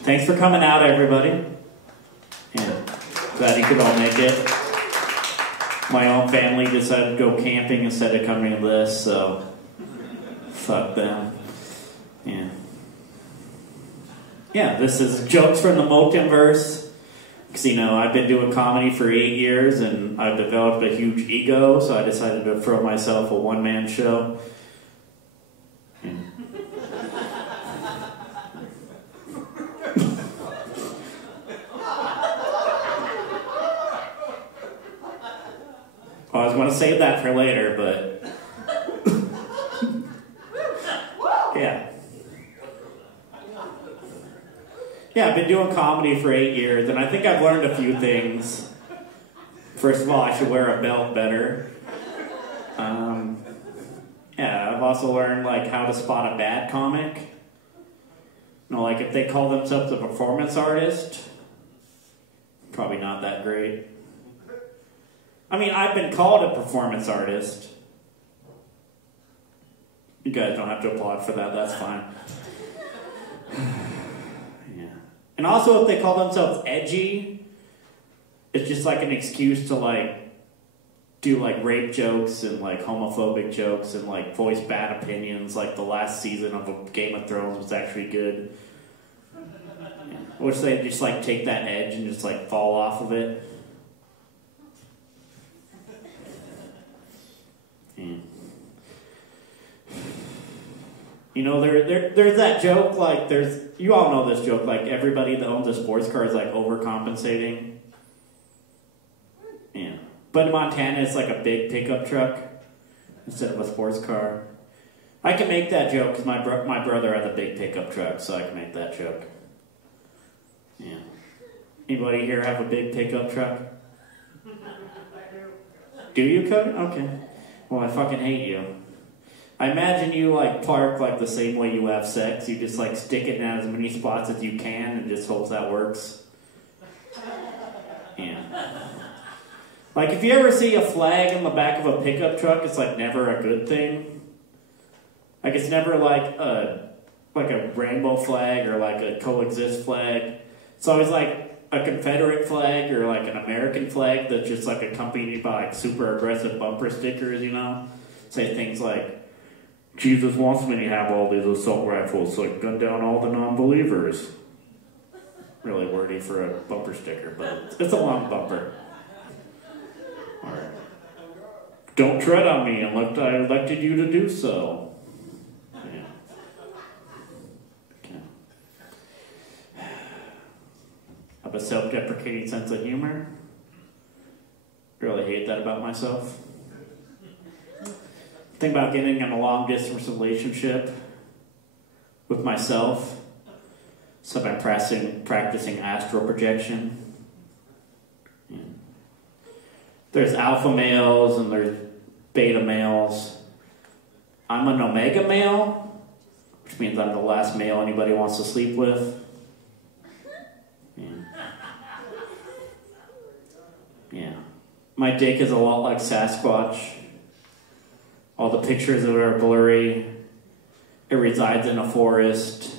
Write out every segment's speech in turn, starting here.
Thanks for coming out, everybody. Yeah, glad you could all make it. My own family decided to go camping instead of coming to this, so fuck them. Yeah. Yeah, this is jokes from the Multimverse. Because, you know, I've been doing comedy for 8 years, and I've developed a huge ego, so I decided to throw myself a one-man show. Yeah. I was going to save that for later, but yeah. Yeah, I've been doing comedy for 8 years, and I think I've learned a few things. First of all, I should wear a belt better. Yeah, I've also learned like how to spot a bad comic. You know, like if they call themselves a performance artist, probably not that great. I mean, I've been called a performance artist. You guys don't have to applaud for that, that's fine. Yeah. And also, if they call themselves edgy, it's just like an excuse to like do like rape jokes and like homophobic jokes and like voice bad opinions. Like the last season of Game of Thrones was actually good. Yeah. I wish they'd just like take that edge and just like fall off of it. Yeah. You know, there's that joke, like, you all know this joke, like, everybody that owns a sports car is, like, overcompensating. Yeah. But in Montana, it's, like, a big pickup truck instead of a sports car. I can make that joke because my brother has a big pickup truck, so I can make that joke. Yeah. Anybody here have a big pickup truck? Do you, Cody? Okay. Well, I fucking hate you. I imagine you, like, park, like, the same way you have sex. You just, like, stick it in as many spots as you can and just hope that works. Yeah. Like, if you ever see a flag in the back of a pickup truck, it's, like, never a good thing. Like, it's never, like a rainbow flag or, like, a coexist flag. It's always, like, a Confederate flag or, like, an American flag that's just, like, accompanied by, like, super aggressive bumper stickers, you know? Say things like, Jesus wants me to have all these assault rifles so I can gun down all the non-believers. Really wordy for a bumper sticker, but it's a long bumper. Alright. Don't tread on me unless I elected you to do so. Yeah. Okay. I have a self-deprecating sense of humor. Really hate that about myself. Think about getting in a long-distance relationship with myself. So I've been practicing astral projection. Yeah. There's alpha males and there's beta males. I'm an omega male, which means I'm the last male anybody wants to sleep with. Yeah. Yeah. My dick is a lot like Sasquatch. All the pictures of it are blurry. It resides in a forest.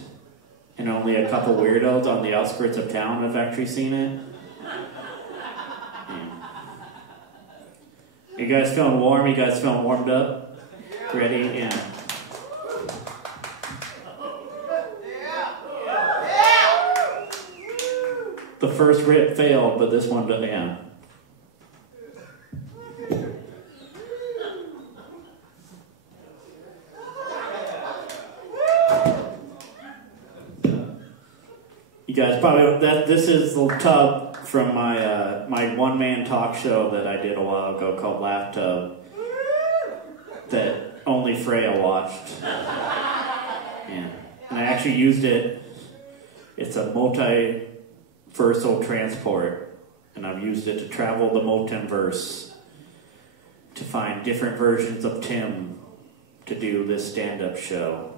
And only a couple weirdos on the outskirts of town have actually seen it. Yeah. You guys feeling warm? You guys feeling warmed up? Ready? Yeah. The first rip failed, but this one, yeah. You guys probably, this is the tub from my my one-man talk show that I did a while ago called Laugh Tub that only Freya watched. Yeah. And I actually used it. It's a multiversal transport, and I've used it to travel the Multimverse to find different versions of Tim to do this stand-up show.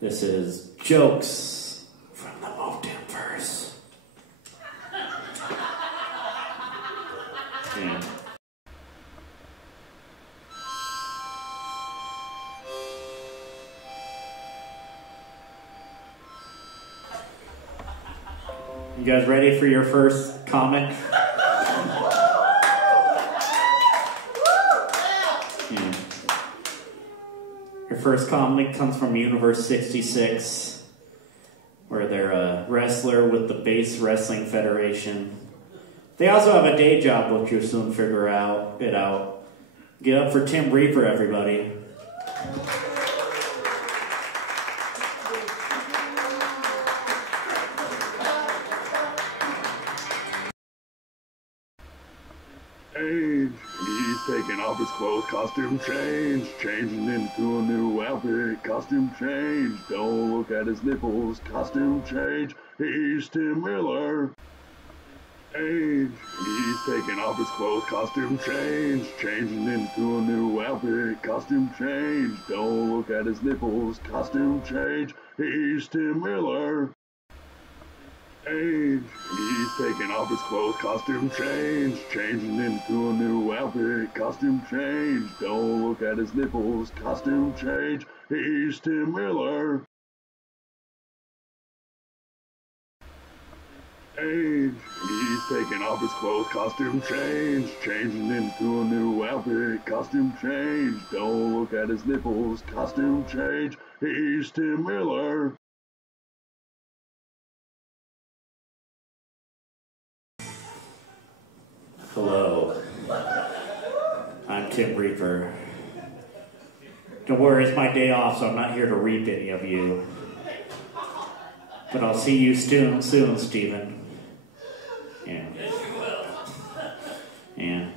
This is jokes from the Multimverse. You guys ready for your first comic? Yeah. Your first comic comes from Universe 66, where they're a wrestler with the Base Wrestling Federation. They also have a day job, which you'll soon figure out. Get up for Tim Reaper, everybody. He's taking off his clothes, costume change, changing into a new outfit, costume change, don't look at his nipples, costume change, he's Tim Miller. He's taking off his clothes, costume change, changing into a new outfit, costume change, don't look at his nipples, costume change, he's Tim Miller. He's taking off his clothes, costume change, changing into a new outfit, costume change, don't look at his nipples, costume change, he's Tim Miller. He's taking off his clothes, costume change, changing into a new outfit, costume change, don't look at his nipples, costume change, he's Tim Miller. Hello, I'm Tim Reaper. Don't worry, it's my day off, so I'm not here to reap any of you. But I'll see you soon, Stephen. Yeah. Yeah.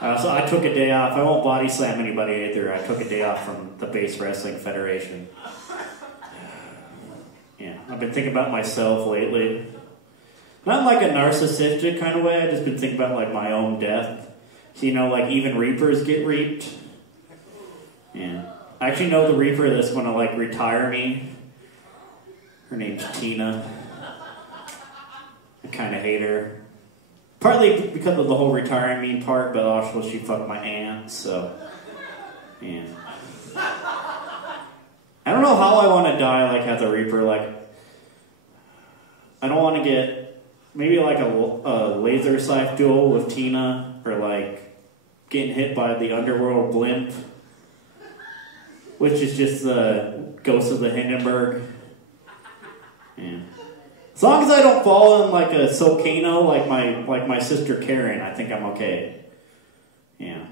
I took a day off. I won't body slam anybody either. I took a day off from the Base Wrestling Federation. Yeah, I've been thinking about myself lately. Not in like a narcissistic kind of way, I've just been thinking about like my own death. So, you know, like even Reapers get reaped. Yeah. I actually know the Reaper that's gonna like retire me. Her name's Tina. I kinda hate her. Partly because of the whole retiring me part, but also she fucked my aunt, so yeah. I don't know how I wanna die like as a Reaper, like I don't wanna get maybe like a laser scythe duel with Tina, or like getting hit by the underworld blimp, which is just the ghost of the Hindenburg. Yeah. As long as I don't fall in like a volcano like my sister Karen, I think I'm okay. Yeah.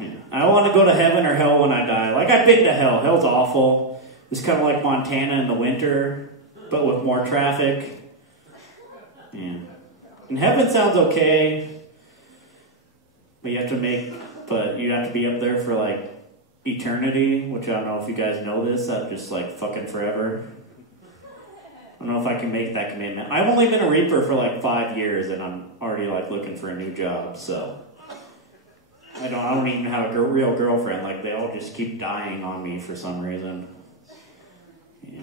Yeah. I don't want to go to heaven or hell when I die. Like I've been to hell. Hell's awful. It's kind of like Montana in the winter, but with more traffic. Yeah. And heaven sounds okay, but you have to be up there for like eternity, which I don't know if you guys know this, that's just like fucking forever. I don't know if I can make that commitment. I've only been a Reaper for like 5 years and I'm already like looking for a new job, so I don't even have a real girlfriend. Like they all just keep dying on me for some reason. Yeah.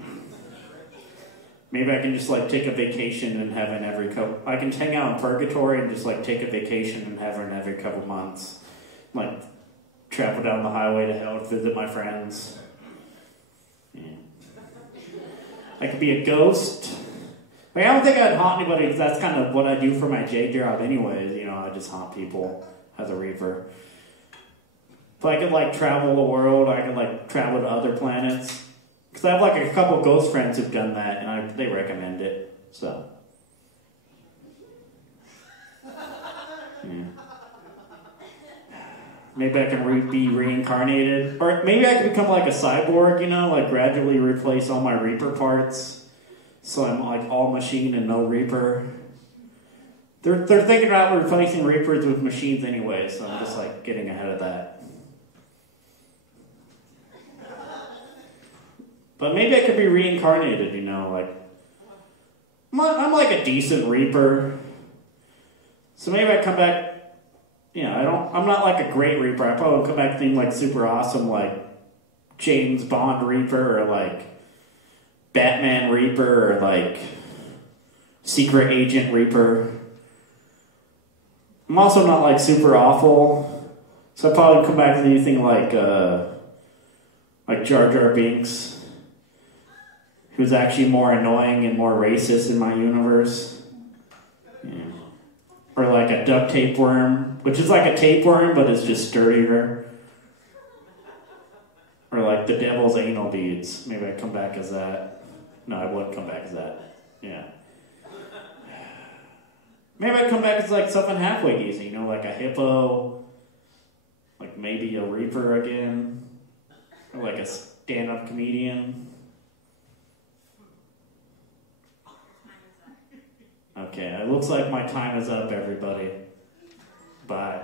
Maybe I can just like take a vacation in heaven I can hang out in purgatory and just like take a vacation in heaven every couple months. Like travel down the highway to hell to visit my friends. Yeah. I could be a ghost. Like, I don't think I'd haunt anybody because that's kind of what I do for my J job anyways. You know, I just haunt people as a Reaper. If I could like travel the world, I could like travel to other planets. Because I have like a couple ghost friends who've done that and they recommend it. So. Yeah. Maybe I can be reincarnated. Or maybe I can become like a cyborg, you know, like gradually replace all my Reaper parts. So I'm like all machine and no Reaper. They're thinking about replacing Reapers with machines anyway, so I'm just like getting ahead of that. But maybe I could be reincarnated, you know, like I'm like a decent Reaper. So maybe I come back. Yeah, I'm not like a great Reaper. I probably come back thinking like super awesome, like James Bond Reaper or like Batman Reaper or like Secret Agent Reaper. I'm also not like super awful, so I'll probably come back to anything like Jar Jar Binks. who's actually more annoying and more racist in my universe. Yeah. Or like a duct tape worm, which is like a tapeworm, but it's just sturdier. Or like the devil's anal beads. Maybe I'd come back as that. No, I wouldn't come back as that. Yeah. Maybe I'd come back as like something halfway easy, you know, like a hippo, like maybe a reaper again, or like a stand-up comedian. Okay, it looks like my time is up, everybody. Bye.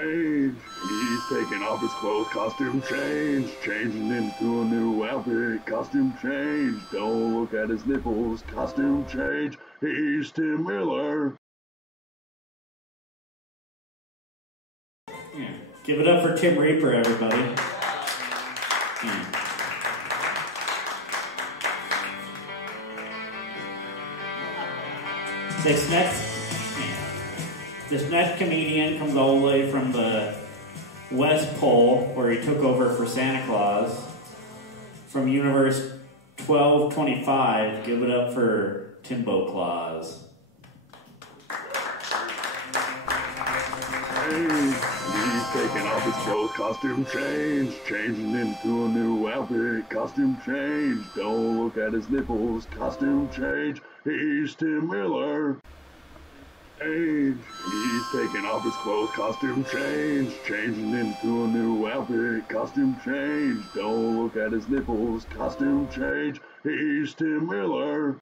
Age. He's taking off his clothes, costume change, changing into a new outfit, costume change. Don't look at his nipples, costume change. He's Tim Miller. Yeah. Give it up for Tim Reaper, everybody. Yeah. This next comedian comes all the way from the West Pole, where he took over for Santa Claus, from Universe 1225. Give it up for Timbo Claus. Hey, he's taking off his clothes, costume change, changing into a new outfit, costume change. Don't look at his nipples, costume change. He's Tim Miller. Age. He's taking off his clothes, costume change, changing into a new outfit, costume change. Don't look at his nipples, costume change. He's Tim Miller.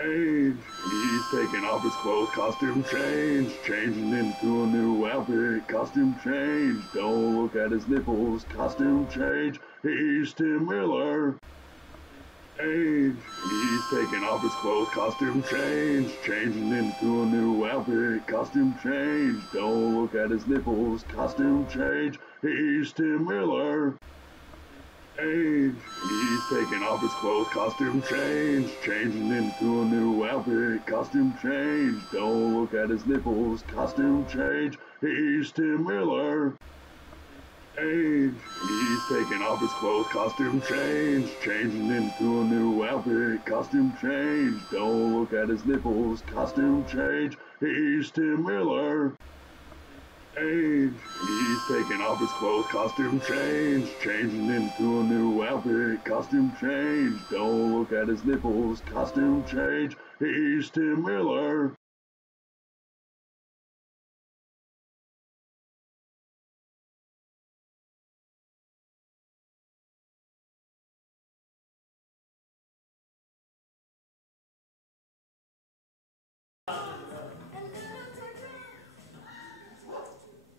Age. He's taking off his clothes, costume change, changing into a new outfit, costume change. Don't look at his nipples, costume change. He's Tim Miller. Age. He's taking off his clothes, costume change, changing into a new outfit, costume change. Don't look at his nipples, costume change. He's Tim Miller. Age. He's taking off his clothes, costume change, changing into a new outfit, costume change. Don't look at his nipples, costume change. He's Tim Miller. Age. He's taking off his clothes, costume change, changing into a new outfit, costume change. Don't look at his nipples, costume change. He's Tim Miller. Age. He's taking off his clothes, costume change, changing into a new outfit, costume change. Don't look at his nipples, costume change. He's Tim Miller.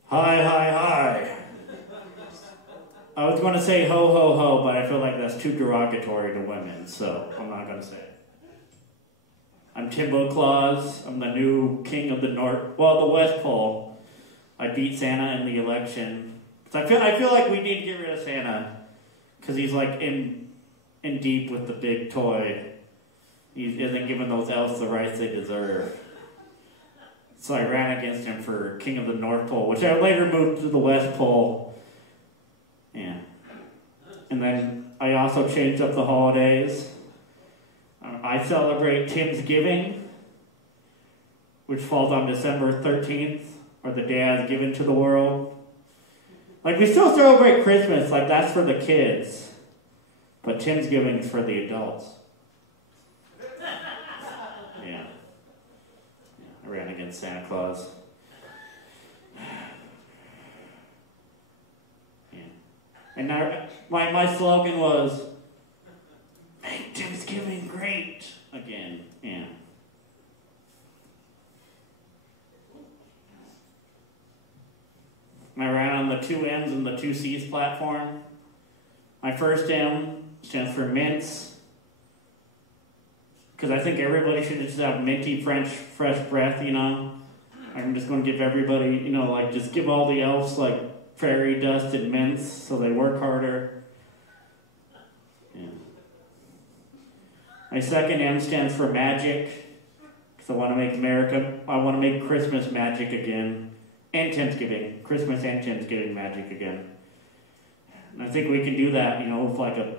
Hi, hi, hi. I was going to say ho, ho, ho, but I feel like that's too derogatory to women, so I'm not going to say it. I'm Timbo Claus. I'm the new king of the North, well, the West Pole. I beat Santa in the election. I feel like we need to get rid of Santa, because he's like in deep with the big toy. He isn't giving those elves the rights they deserve. So I ran against him for King of the North Pole, which I later moved to the West Pole. Yeah. And then I also changed up the holidays. I celebrate Timsgiving, which falls on December 13th, or the day I was given to the world. Like, we still celebrate Christmas, like that's for the kids. But Timsgiving's for the adults. Yeah. I ran against Santa Claus. Yeah. And my slogan was, make Thanksgiving great again. Yeah. And I ran on the 2 M's and the 2 C's platform. My first M stands for mints, because I think everybody should just have minty fresh breath, you know. I'm just going to give everybody, you know, like just give all the elves like fairy dust and mints, so they work harder. Yeah. My second M stands for magic, because I want to make Christmas magic again, and Thanksgiving, Christmas and Thanksgiving magic again. And I think we can do that, with like a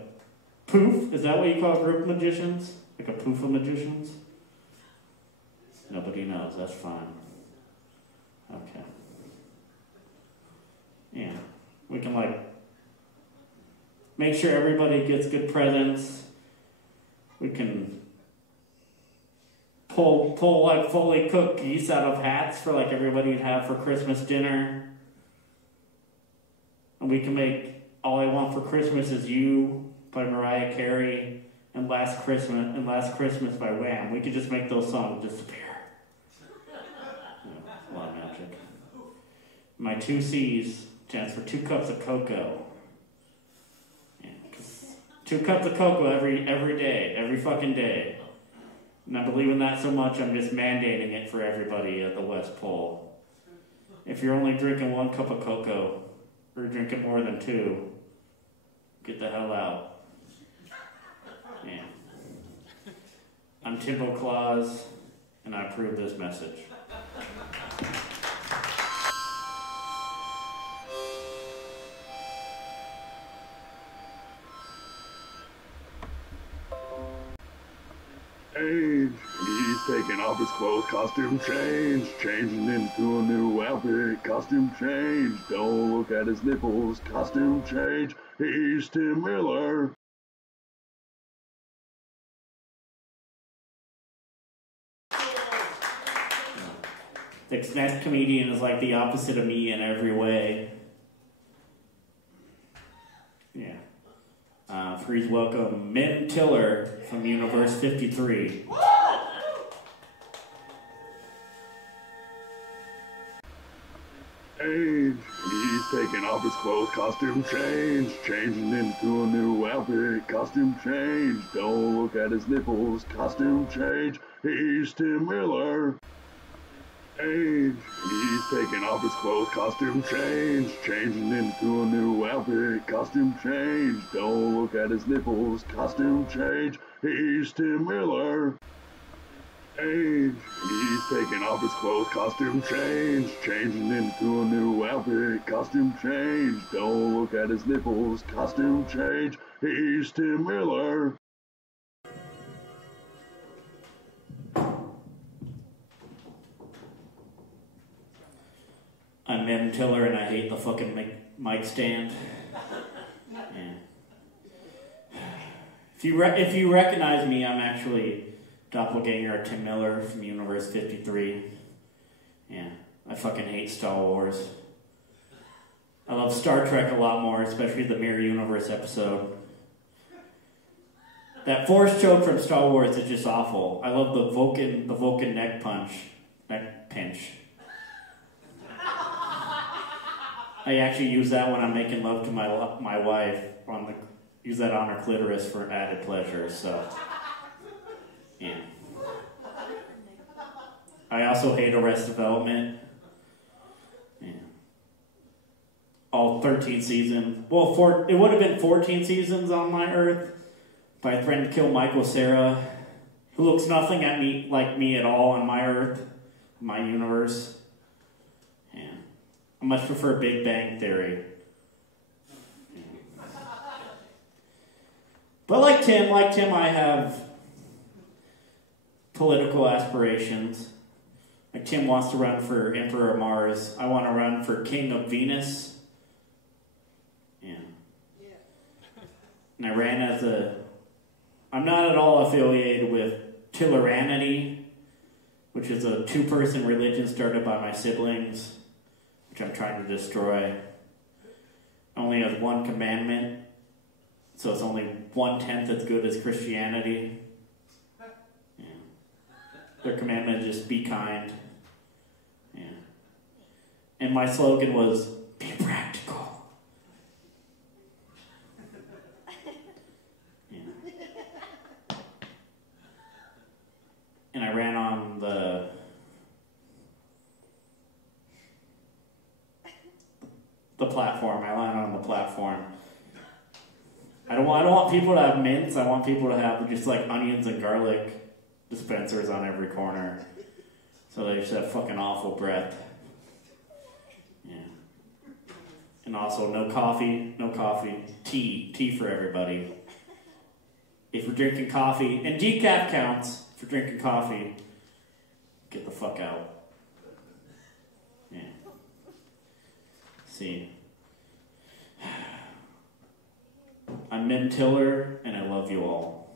poof. Is that what you call group magicians? Like a poof of magicians? Nobody knows, that's fine. Okay. Yeah. We can make sure everybody gets good presents. We can pull fully cooked geese out of hats for everybody would have for Christmas dinner. And we can make All I Want for Christmas Is You by Mariah Carey and Last Christmas by Wham. We could just make those songs disappear. A lot of magic. My 2 C's stands for 2 cups of cocoa. Yeah, 'cause 2 cups of cocoa every day, every fucking day. And I believe in that so much, I'm just mandating it for everybody at the West Pole. If you're only drinking 1 cup of cocoa, or drinking more than 2, get the hell out. Yeah. I'm Timbo Claus, and I approve this message. Age, he's taking off his clothes, costume change, changing into a new outfit, costume change, don't look at his nipples, costume change, he's Tim Miller. The next comedian is like the opposite of me in every way. Yeah. Please welcome Min Tiller from Universe 53. Age, he's taking off his clothes, costume change, changing into a new outfit, costume change, don't look at his nipples, costume change, he's Tim Miller. Age, he's taking off his clothes, costume change, changing into a new outfit, costume change, don't look at his nipples, costume change, he's Tim Miller. Age, he's taking off his clothes, costume change, changing into a new outfit, costume change, don't look at his nipples, costume change, he's Tim Miller. I'm Min Tiller and I hate the fucking mic stand. Yeah. If you recognize me, I'm actually doppelganger Tim Miller from Universe 53. Yeah, I fucking hate Star Wars. I love Star Trek a lot more, especially the Mirror Universe episode. That Force choke from Star Wars is just awful. I love the Vulcan neck pinch. I actually use that when I'm making love to my wife. Use that on her clitoris for added pleasure. So, yeah. I also hate Arrested Development. Yeah. All 13 seasons. Well, it would have been 14 seasons on my Earth. If I threatened to kill Michael Cera, who looks nothing like me at all on my Earth, my universe. Yeah. I much prefer Big Bang Theory. Yeah. But like Tim, I have political aspirations. Like Tim wants to run for Emperor of Mars. I want to run for King of Venus. Yeah. And I ran I'm not at all affiliated with Tilleranity, which is a 2-person religion started by my siblings, which I'm trying to destroy. It only has 1 commandment, so it's only 1/10 as good as Christianity. Yeah. Their commandment is just be kind. Yeah. And my slogan was, be practical. Yeah. And I ran on the platform. I land on the platform. I don't want people to have mints. I want people to have just like onions and garlic dispensers on every corner. So they just have fucking awful breath. Yeah. And also no coffee. Tea for everybody. If we're drinking coffee, and decaf counts if you're drinking coffee, get the fuck out. Yeah. See. I'm Min Tiller, and I love you all.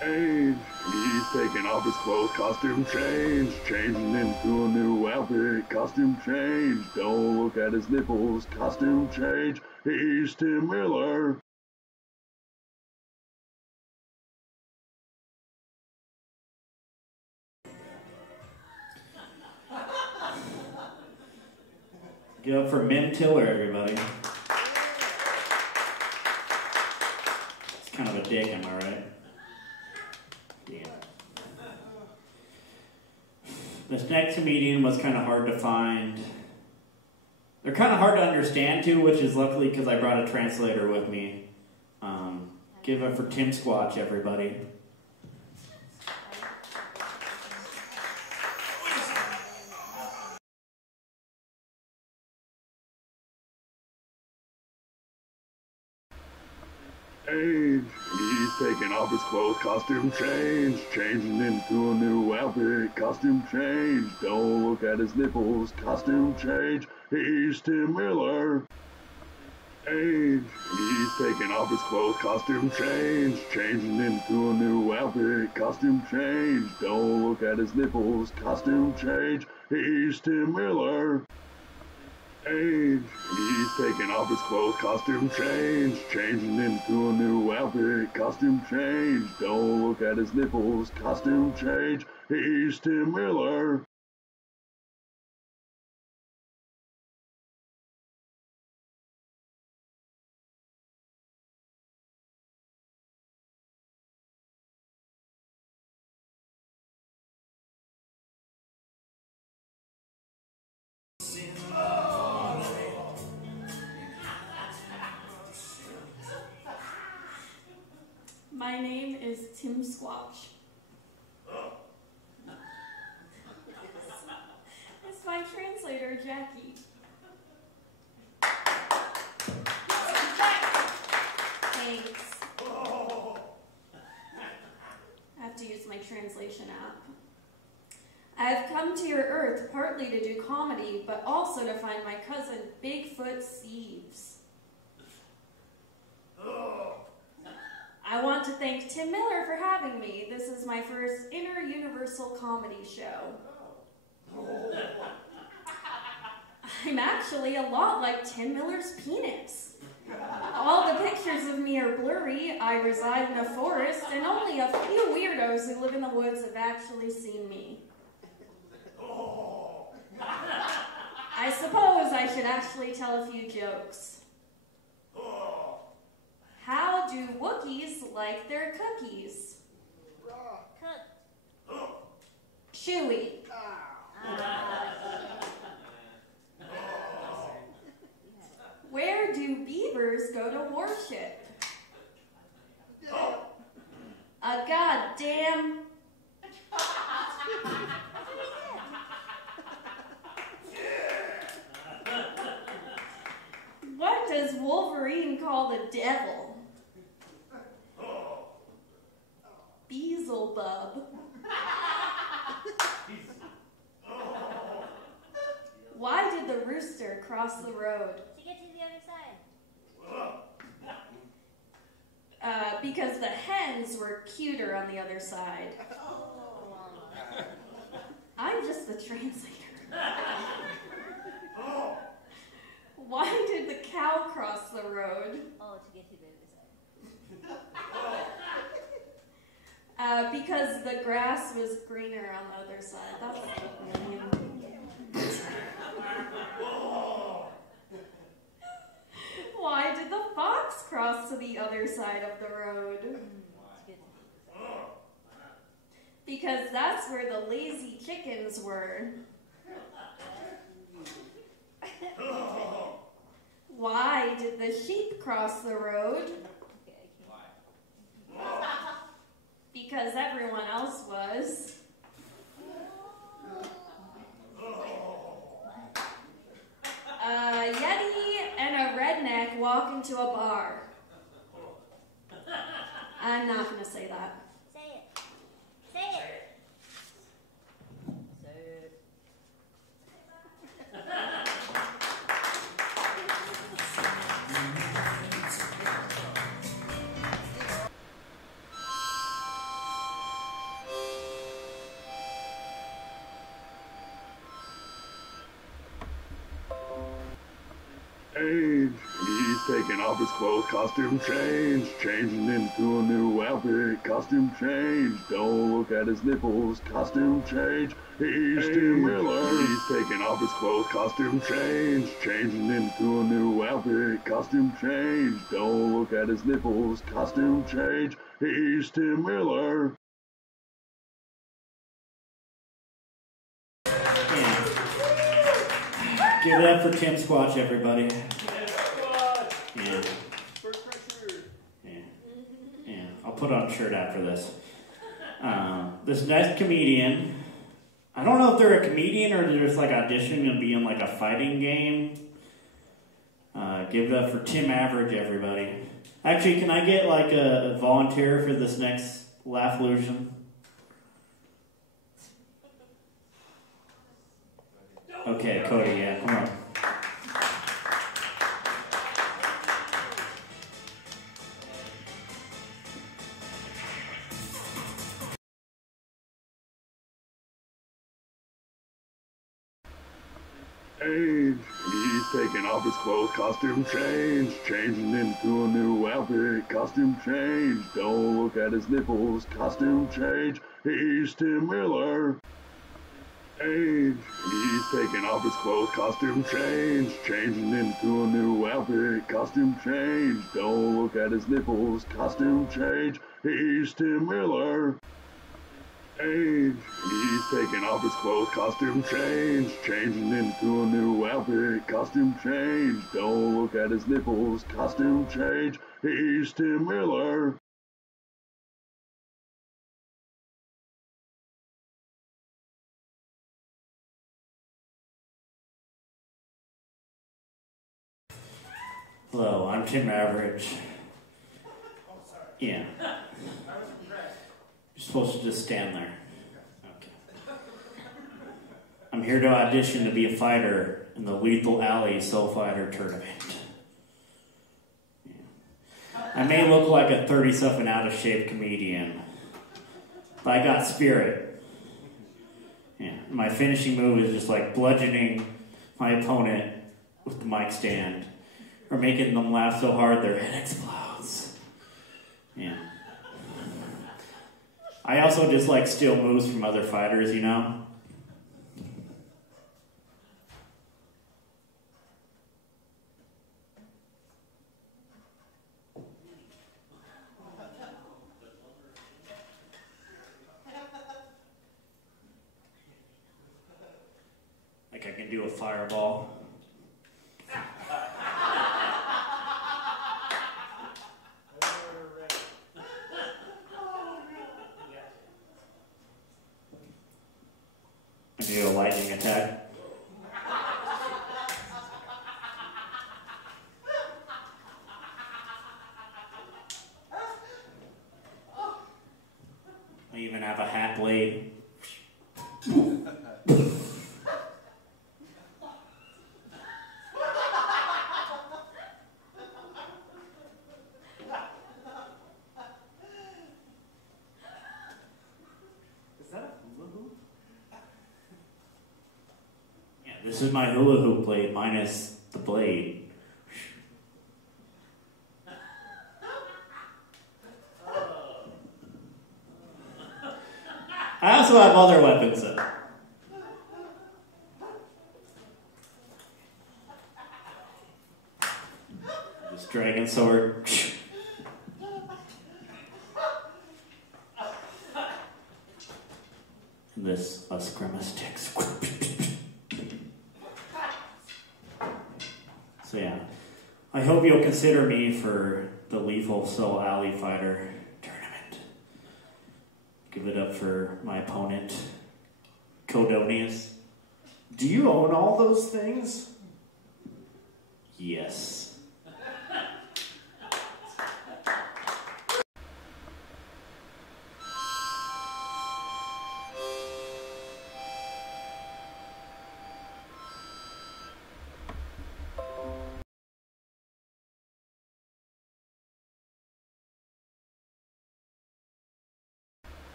Change. He's taking off his clothes. Costume change. Changing into a new outfit. Costume change. Don't look at his nipples. Costume change. He's Tim Miller. Give up for Min Tiller, everybody. It's kind of a dick, am I right? Yeah. This next comedian was kind of hard to find. They're kind of hard to understand too, which is luckily because I brought a translator with me. Give it up for Tim Squatch, everybody. Change. He's taking off his clothes. Costume change. Changing into a new outfit. Costume change. Don't look at his nipples. Costume change. He's Tim Miller. Change. He's taking off his clothes. Costume change. Changing into a new outfit. Costume change. Don't look at his nipples. Costume change. He's Tim Miller. Change. He's taking off his clothes. Costume change. Changing into a new outfit. Costume change. Don't look at his nipples. Costume change. He's Tim Miller. My name is Tim Squatch. It's my translator, Jackie. Thanks. I have to use my translation app. I have come to your earth partly to do comedy, but also to find my cousin, Bigfoot Sieves. I want to thank Tim Miller for having me. This is my first inter-universal comedy show. I'm actually a lot like Tim Miller's penis. All the pictures of me are blurry. I reside in a forest, and only a few weirdos who live in the woods have actually seen me. I suppose I should actually tell a few jokes. How do Wookiees like their cookies? Chewy. Where do beavers go to worship? A goddamn... What does Wolverine call the devil? Beelzebub. Why did the rooster cross the road? To get to the other side. Because the hens were cuter on the other side. I'm just the translator. Why did the cow cross the road? Oh, to get to the other side. Because the grass was greener on the other side. That's lame. Why did the fox cross side of the road. Because that's where the lazy chickens were. Why did the sheep cross the road? Because everyone else was. A Yeti and a redneck walk into a bar. I'm not going to say that. Say it. Say it. Say it. Change. He's taking off his clothes. Costume change. Changing into a new outfit. Costume change. Don't look at his nipples. Costume change. He's Tim Miller. He's taking off his clothes. Costume change. Changing into a new outfit. Costume change. Don't look at his nipples. Costume change. He's Tim Miller. Give it up for Tim Squatch, everybody. Yeah. Yeah. I'll put on a shirt after this. This next comedian, I don't know if they're a comedian or they're just like auditioning and being like a fighting game. Give it up for Tim Average, everybody. Actually, can I get like a volunteer for this next laugh illusion? Okay, Cody, yeah, come on. Change. He's taking off his clothes. Costume change. Changing into a new outfit. Costume change. Don't look at his nipples. Costume change. He's Tim Miller. Change. He's taking off his clothes. Costume change. Changing into a new outfit. Costume change. Don't look at his nipples. Costume change. He's Tim Miller. Change. He's taking off his clothes. Costume change. Changing into a new outfit. Costume change. Don't look at his nipples. Costume change. He's Tim Miller. Hello, I'm Tim Average. Yeah. You're supposed to just stand there. Okay. I'm here to audition to be a fighter in the Lethal Alley Soul Fighter tournament. Yeah. I may look like a 30-something out-of-shape comedian, but I got spirit. Yeah. My finishing move is just like bludgeoning my opponent with the mic stand, or making them laugh so hard their head explodes. Yeah. I also just like steal moves from other fighters, you know? Like I can do a fireball. Do a lightning attack. I even have a hat blade. This is my hula hoop blade minus the blade. I also have other weapons though. This dragon sword. So yeah, I hope you'll consider me for the Lethal Soul Alley Fighter tournament. Give it up for my opponent, Codonius. Do you own all those things? Yes.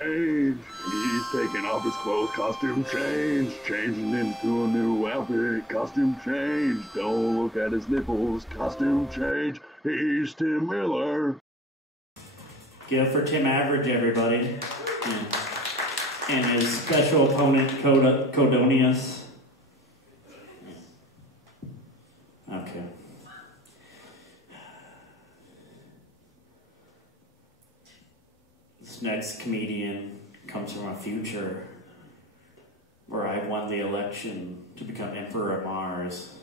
Change. He's taking off his clothes. Costume change. Changing into a new outfit. Costume change. Don't look at his nipples. Costume change. He's Tim Miller. Give it for Tim Average, everybody. And his special opponent, Codonius. Okay. This next comedian comes from a future where I won the election to become Emperor of Mars.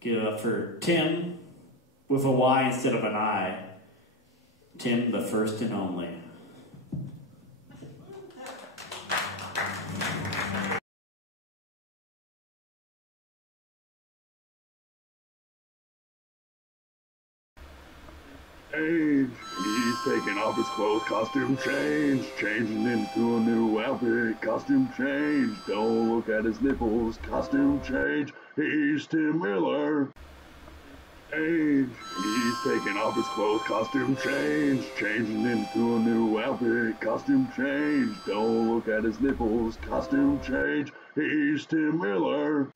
Give it up for Tim with a Y instead of an I. Tim, the first and only. Change. He's taking off his clothes. Costume change. Changing into a new outfit. Costume change. Don't look at his nipples. Costume change. He's Tim Miller. Change. He's taking off his clothes. Costume change. Changing into a new outfit. Costume change. Don't look at his nipples. Costume change. He's Tim Miller.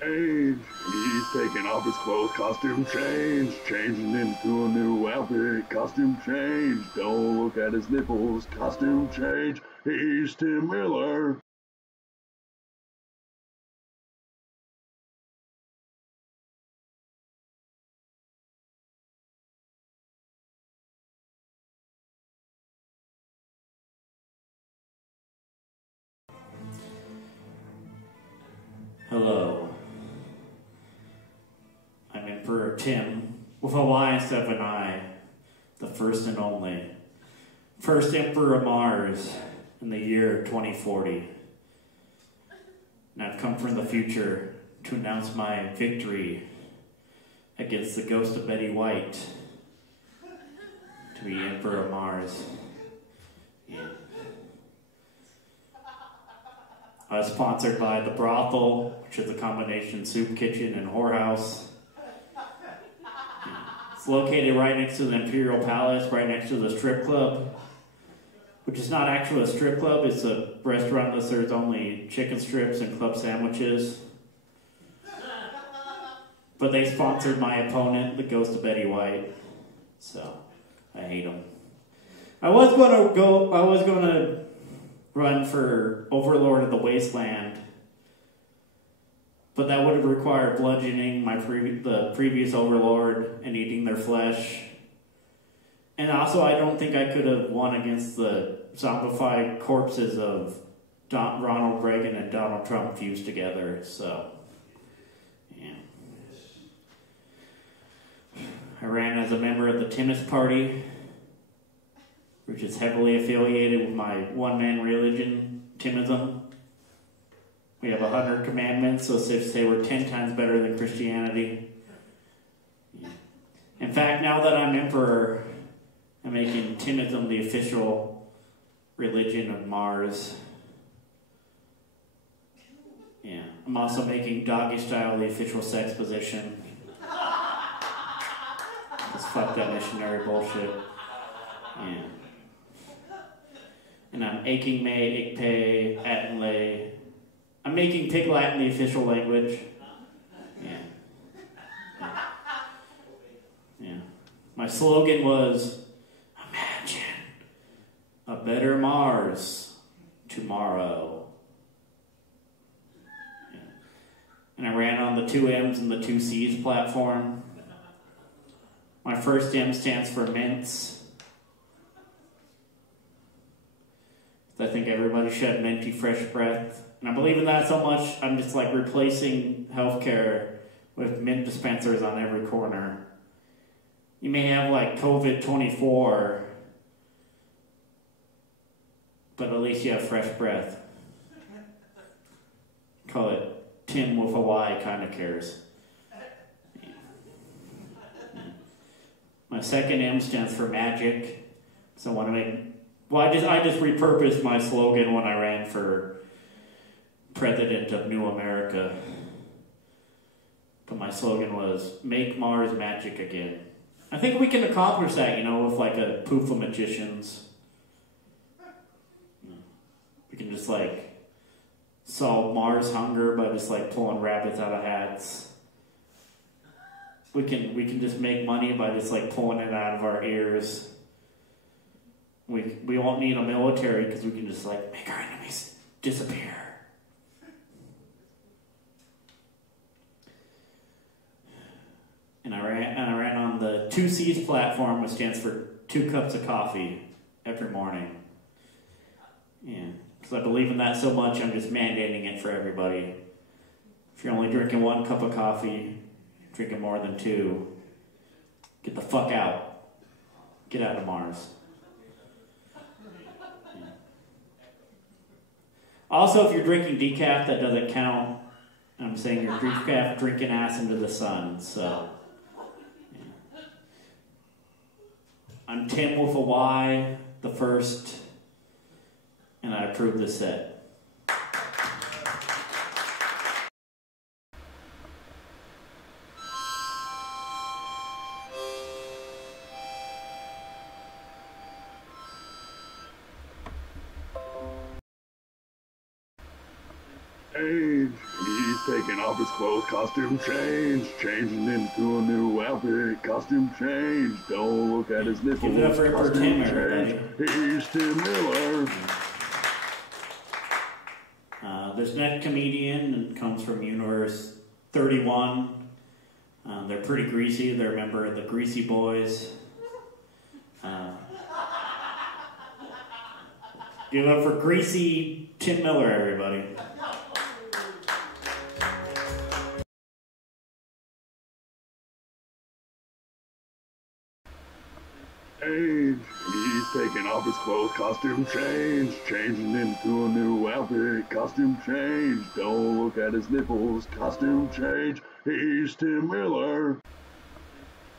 Change. He's taking off his clothes. Costume change. Changing into a new outfit. Costume change. Don't look at his nipples. Costume change. He's Tim Miller. Hello. I'm Emperor Tim with a Y instead of an I, the first and only. First Emperor of Mars in the year 2040. And I've come from the future to announce my victory against the ghost of Betty White to be Emperor of Mars. Yeah. Sponsored by The Brothel, which is a combination soup kitchen and whorehouse. It's located right next to the Imperial Palace, right next to the strip club, which is not actually a strip club. It's a restaurant that serves only chicken strips and club sandwiches. But they sponsored my opponent, the ghost of Betty White, so I hate him. I was gonna run for Overlord of the Wasteland, but that would have required bludgeoning the previous Overlord and eating their flesh. And also, I don't think I could have won against the zombified corpses of Ronald Reagan and Donald Trump fused together, so, yeah. I ran as a member of the Timmis Party, which is heavily affiliated with my one-man religion, Timism. We have 100 commandments, so say we're 10 times better than Christianity. Yeah. In fact, now that I'm emperor, I'm making Timism the official religion of Mars. Yeah. I'm also making doggy style the official sex position. Just fuck that missionary bullshit. Yeah. And I'm aching May, Ikpe, Atenlay. I'm making Pig Latin the official language. Yeah. Yeah. My slogan was, imagine a better Mars tomorrow. Yeah. And I ran on the 2 M's and the 2 C's platform. My first M stands for mince. I think everybody should have minty fresh breath. And I believe in that so much, I'm just like replacing healthcare with mint dispensers on every corner. You may have like COVID-24, but at least you have fresh breath. Call it Tim with a Y kind of cares. My second M stands for magic. So I want to make... Well, I just repurposed my slogan when I ran for president of New America. But my slogan was, make Mars magic again. I think we can accomplish that, with like a poof of magicians. We can just like solve Mars hunger by just like pulling rabbits out of hats. We can just make money by just like pulling it out of our ears. We won't need a military because we can just like make our enemies disappear. And I ran on the 2C's platform, which stands for 2 cups of coffee every morning. Yeah, because I believe in that so much, I'm just mandating it for everybody. If you're only drinking 1 cup of coffee, drinking more than 2, get the fuck out. Get out of Mars. Yeah. Also, if you're drinking decaf, that doesn't count. I'm saying you're decaf drinking ass into the sun, so... I'm Tim with a Y, the first, and I approve the set. Change. He's taking off his clothes. Costume change. Changing into a new outfit. Costume change. Don't look at his nipples. Give it up for Costume Tim, change. everybody. He's Tim Miller. This next comedian comes from Universe 31. They're pretty greasy. They're a member of the Greasy Boys. Give it up for Greasy Tim Miller, everybody. Change. He's taking off his clothes. Costume change. Changing into a new outfit. Costume change. Don't look at his nipples. Costume change. He's Tim Miller.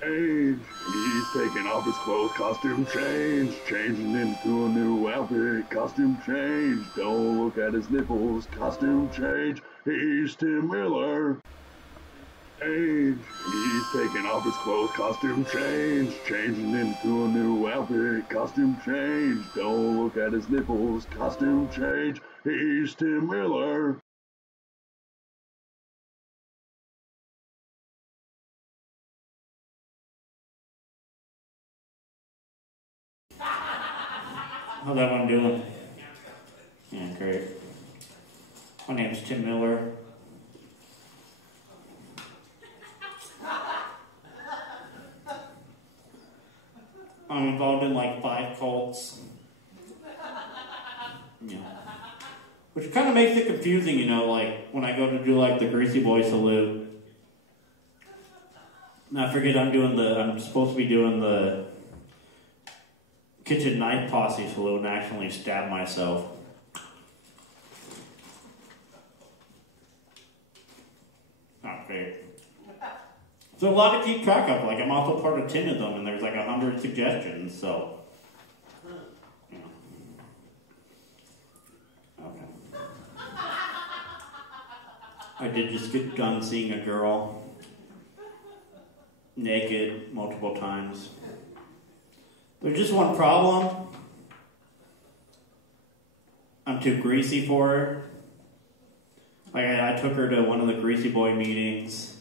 Change. He's taking off his clothes. Costume change. Changing into a new outfit. Costume change. Don't look at his nipples. Costume change. He's Tim Miller. Change. He's taking off his clothes. Costume change. Changing into a new outfit. Costume change. Don't look at his nipples. Costume change. He's Tim Miller. How's that one doing? Yeah, great. My name's Tim Miller. I'm involved in like 5 cults. Yeah. Which kind of makes it confusing, like when I go to do like the Greasy Boy salute. And I forget I'm supposed to be doing the kitchen knife posse salute and actually stab myself. Not fair. So a lot to keep track of. Like I'm also part of 10 of them, and there's like 100 suggestions. So, yeah. Okay. I did just get done seeing a girl naked multiple times. There's just one problem. I'm too greasy for her. Like I took her to one of the Greasy Boy meetings.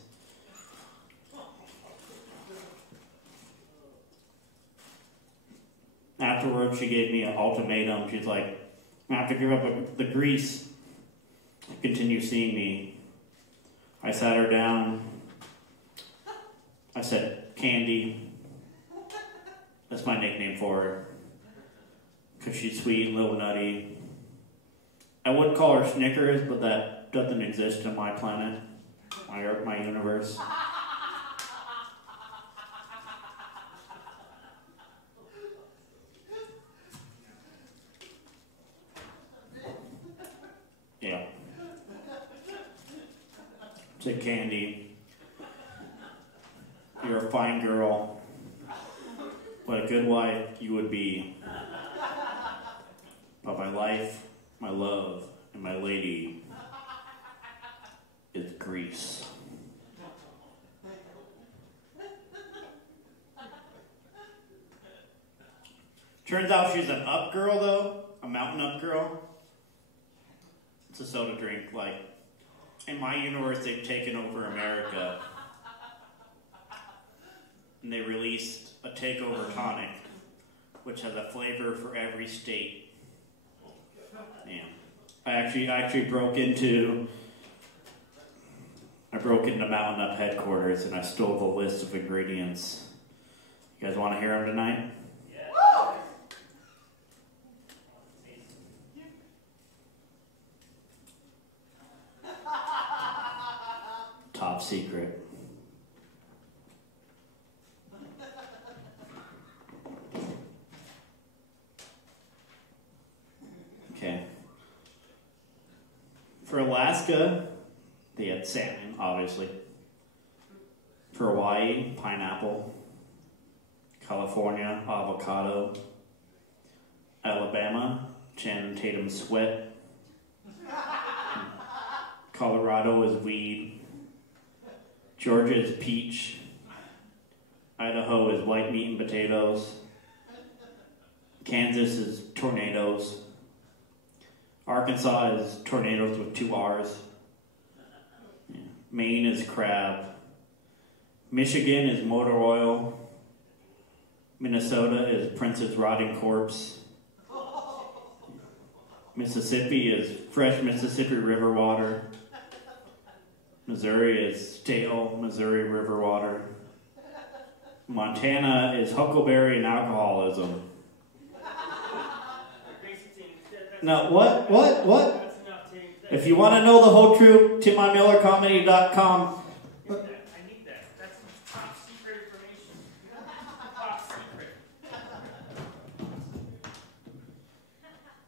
Afterwards, she gave me an ultimatum. She's like, I have to give up the grease and continue seeing me. I sat her down. I said, Candy. That's my nickname for her. Because she's sweet and a little nutty. I would call her Snickers, but that doesn't exist on my planet, my universe. Yeah. Said Candy, you're a fine girl. What a good wife you would be. But my life, my love, and my lady is Greece. Turns out she's an up girl, though. A mountain up girl. It's a soda drink. Like, in my universe, they've taken over America. And they released a takeover tonic, which has a flavor for every state. Yeah. I actually broke into Mountain Up headquarters and I stole the list of ingredients. You guys want to hear them tonight? Yeah. Top secret. Okay. For Alaska, they had salmon, obviously. For Hawaii, pineapple. California, avocado. Alabama, Channing Tatum sweat. Colorado is weed. Georgia is peach. Idaho is white meat and potatoes. Kansas is tornadoes. Arkansas is tornadoes with 2 R's. Yeah. Maine is crab. Michigan is motor oil. Minnesota is Prince's rotting corpse. Mississippi is fresh Mississippi River water. Missouri is stale Missouri River water. Montana is huckleberry and alcoholism. No, what? If you want to know the whole truth, TimMillerComedy.com. I need that. That's top secret information. Top secret.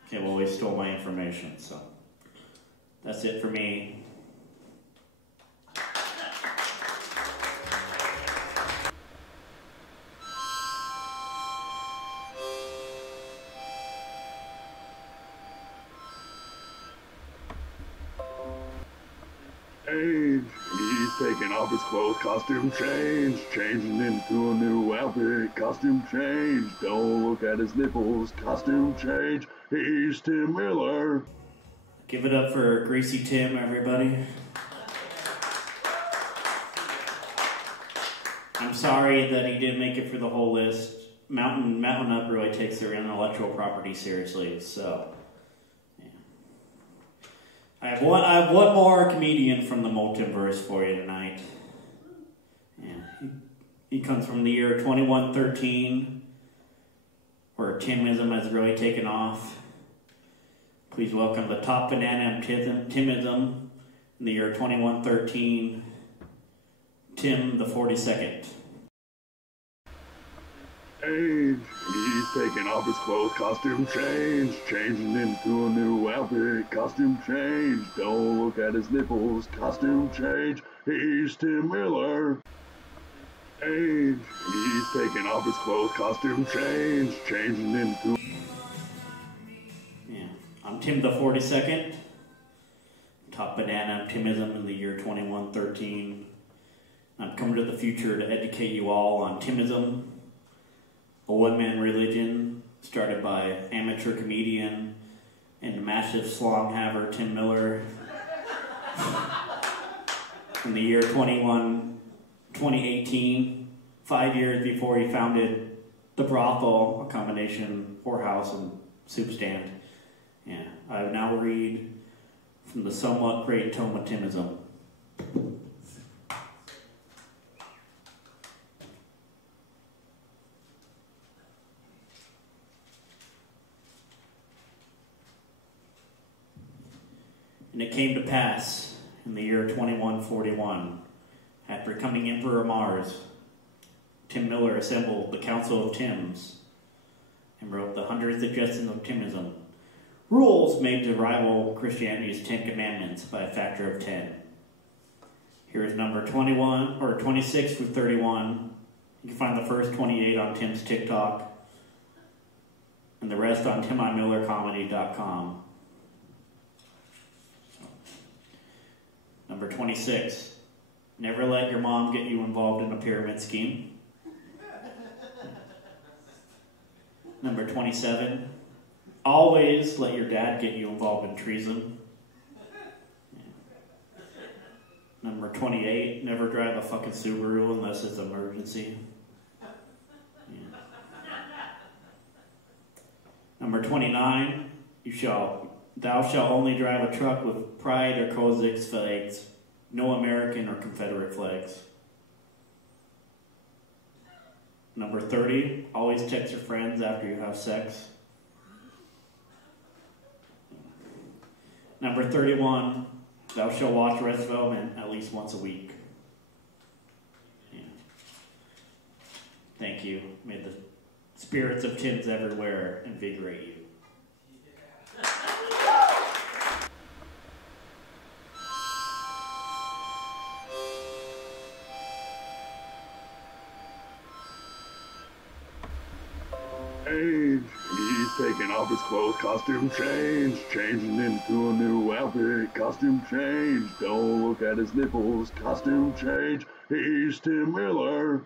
Okay, well, he stole my information, so that's it for me. Age. He's taking off his clothes, costume change, changing into a new outfit, costume change, don't look at his nipples, costume change, he's Tim Miller. Give it up for Greasy Tim, everybody. I'm sorry that he didn't make it for the whole list. Mountain Up really takes their intellectual property seriously, so... I have one more comedian from the Multimverse for you tonight. Yeah, he comes from the year 2113, where Timism has really taken off. Please welcome the top banana Timism in the year 2113, Tim the 42nd. Age. He's taking off his clothes, costume change, changing into a new outfit, costume change, don't look at his nipples, costume change, he's Tim Miller. Age. He's taking off his clothes, costume change, changing into... Yeah, I'm Tim the 42nd, top banana Timism in the year 2113. I'm coming to the future to educate you all on Timism, a one-man religion started by amateur comedian and massive slonghaver Tim Miller in the year 2018, 5 years before he founded the brothel, a combination whorehouse and soup stand. Yeah, I now read from the somewhat great tome of Timism. came to pass in the year 2141, after becoming Emperor Mars, Tim Miller assembled the Council of Tims and wrote the 100th Suggestions of Timism, rules made to rival Christianity's 10 Commandments by a factor of 10. Here is number 21 or 26 through 31. You can find the first 28 on Tim's TikTok and the rest on timimillercomedy.com. Number 26. Never let your mom get you involved in a pyramid scheme. Number 27. Always let your dad get you involved in treason. Number 28. Never drive a fucking Subaru unless it's an emergency. Number 29. Thou shalt only drive a truck with Pride or Kozik's flags, no American or Confederate flags. Number 30, always text your friends after you have sex. Number 31, thou shalt watch Arrested Development at least once a week. Yeah. Thank you. May the spirits of Tims everywhere invigorate you. Change. He's taking off his clothes. Costume change. Changing into a new outfit. Costume change. Don't look at his nipples. Costume change. He's Tim Miller.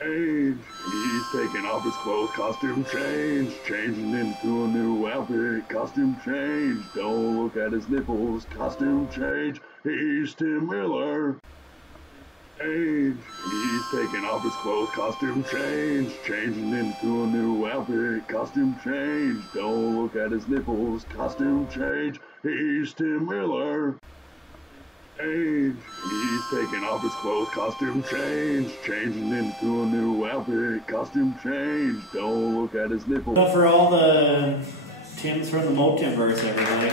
Change. He's taking off his clothes. Costume change. Changing into a new outfit. Costume change. Don't look at his nipples. Costume change. He's Tim Miller. Change. He's taking off his clothes. Costume change. Changing into a new outfit. Costume change. Don't look at his nipples. Costume change. He's Tim Miller. Change. He's taking off his clothes. Costume change. Changing into a new outfit. Costume change. Don't look at his nipples. But for all the Tims from the Multimverse, everybody.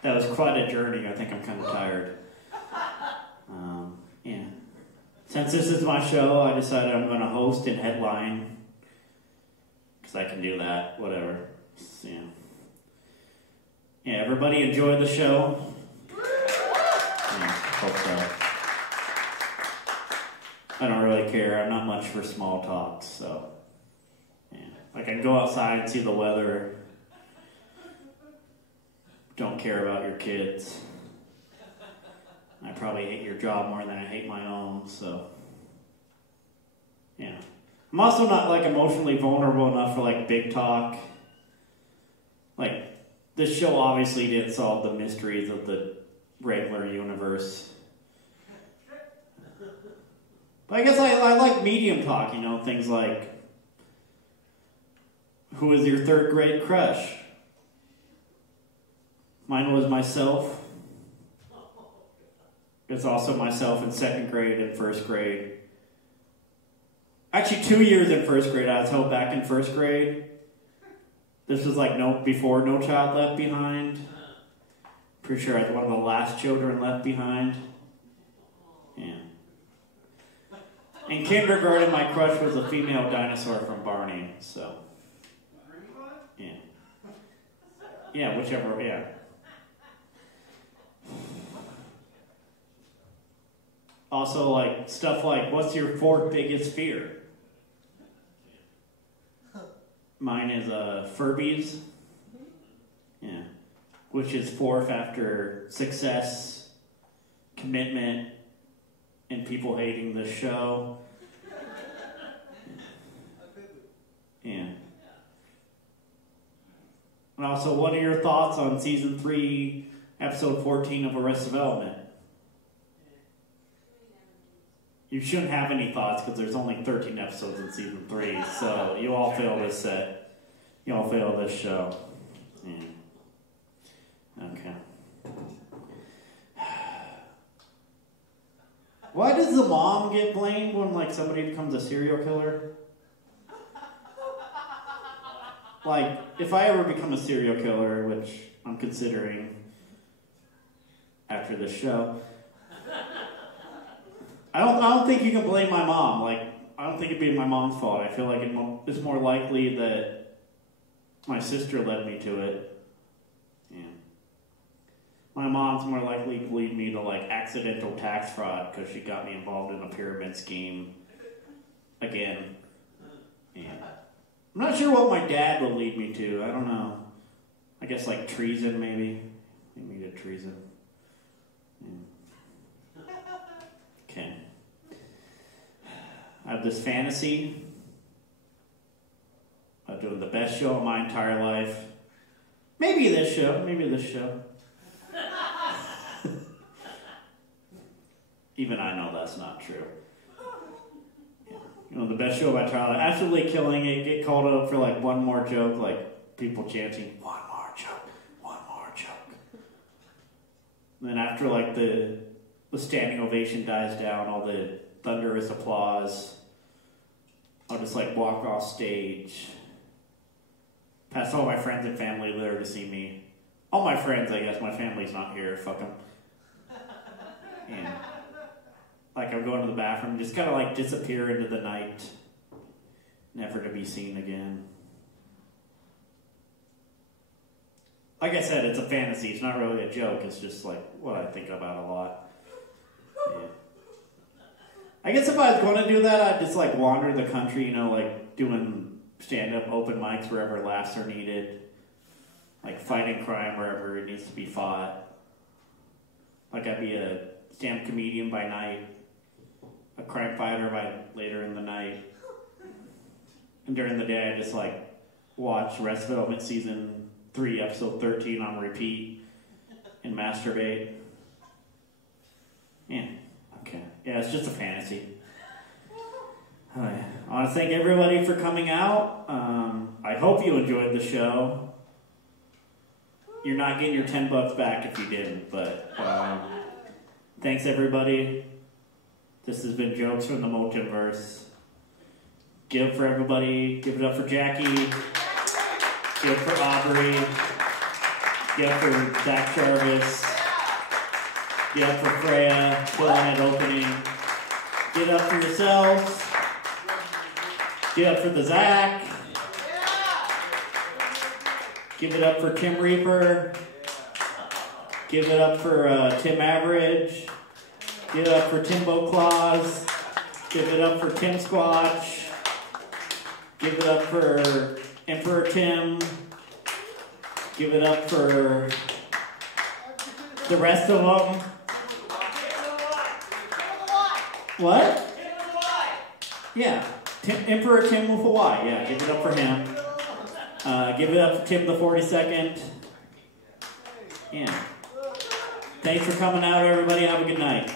That was quite a journey. I think I'm kind of tired. Yeah. Since this is my show, I decided I'm going to host and headline. Because I can do that. Whatever. Yeah. Yeah, everybody enjoy the show. Yeah, hope so. I don't really care. I'm not much for small talks, so. Yeah. I can go outside and see the weather. Don't care about your kids. I probably hate your job more than I hate my own, so. Yeah. I'm also not like emotionally vulnerable enough for like big talk. Like, this show obviously didn't solve the mysteries of the regular universe. But I guess I like medium talk, you know, things like, who is your third grade crush? Mine was myself. It's also myself in second grade and first grade. Actually, 2 years in first grade. I was held back in first grade. This was like before No Child Left Behind. Pretty sure I was one of the last children left behind. Yeah. In kindergarten, my crush was a female dinosaur from Barney, so. Yeah. Yeah, whichever, yeah. Also, like, stuff like, what's your fourth biggest fear? Mine is Furbies. Yeah. Which is fourth after success, commitment, and people hating the show. Yeah. And also, what are your thoughts on season 3, episode 14 of Arrested Development? You shouldn't have any thoughts because there's only 13 episodes in season 3, so you all fail this set. You all fail this show. Yeah. Okay. Why does the mom get blamed when like somebody becomes a serial killer? like, if I ever become a serial killer, which I'm considering after this show, I don't think you can blame my mom. Like, I don't think it'd be my mom's fault. I feel like it's more likely that my sister led me to it. Yeah. My mom's more likely to lead me to, like, accidental tax fraud because she got me involved in a pyramid scheme again. Yeah. I'm not sure what my dad would lead me to. I don't know. I guess, like, treason, maybe. Maybe to treason. Yeah. Okay. I have this fantasy of doing the best show of my entire life. Maybe this show. Even I know that's not true. Yeah. You know, the best show of my entire life. Absolutely killing it. Get called up for like one more joke. Like people chanting, one more joke, one more joke. And then after like the standing ovation dies down, all the thunderous applause, I'll just like walk off stage, past all my friends and family there to see me. All my friends, I guess. My family's not here. Fuck them. And like I'm going to the bathroom, just kind of like disappear into the night, never to be seen again. Like I said, it's a fantasy. It's not really a joke. It's just like what I think about a lot. Yeah. I guess if I was going to do that, I'd just like wander the country, you know, like doing stand-up open mics wherever laughs are needed, like fighting crime wherever it needs to be fought. Like I'd be a stand-up comedian by night, a crime fighter by later in the night, and during the day I just like watch Arrested Development season 3, episode 13 on repeat and masturbate. Yeah. Okay. Yeah, it's just a fantasy. I want to thank everybody for coming out. I hope you enjoyed the show. You're not getting your $10 back if you didn't, but thanks everybody. This has been Jokes from the Multimverse. Give it for everybody. Give it up for Jackie. Give it for Aubrey. Give it for Zach Jarvis. Give it up for Freya, killing at opening. Give it up for yourselves. Give it up for the Zach. Give it up for Tim Reaper. Give it up for Tim Average. Give it up for Timbo Claus. Give it up for Tim Squatch. Give it up for Emperor Tim. Give it up for the rest of them. What? Yeah, Emperor Tim with a Y. Yeah, give it up for him. Give it up for Tim the 42nd. Yeah. Thanks for coming out, everybody. Have a good night.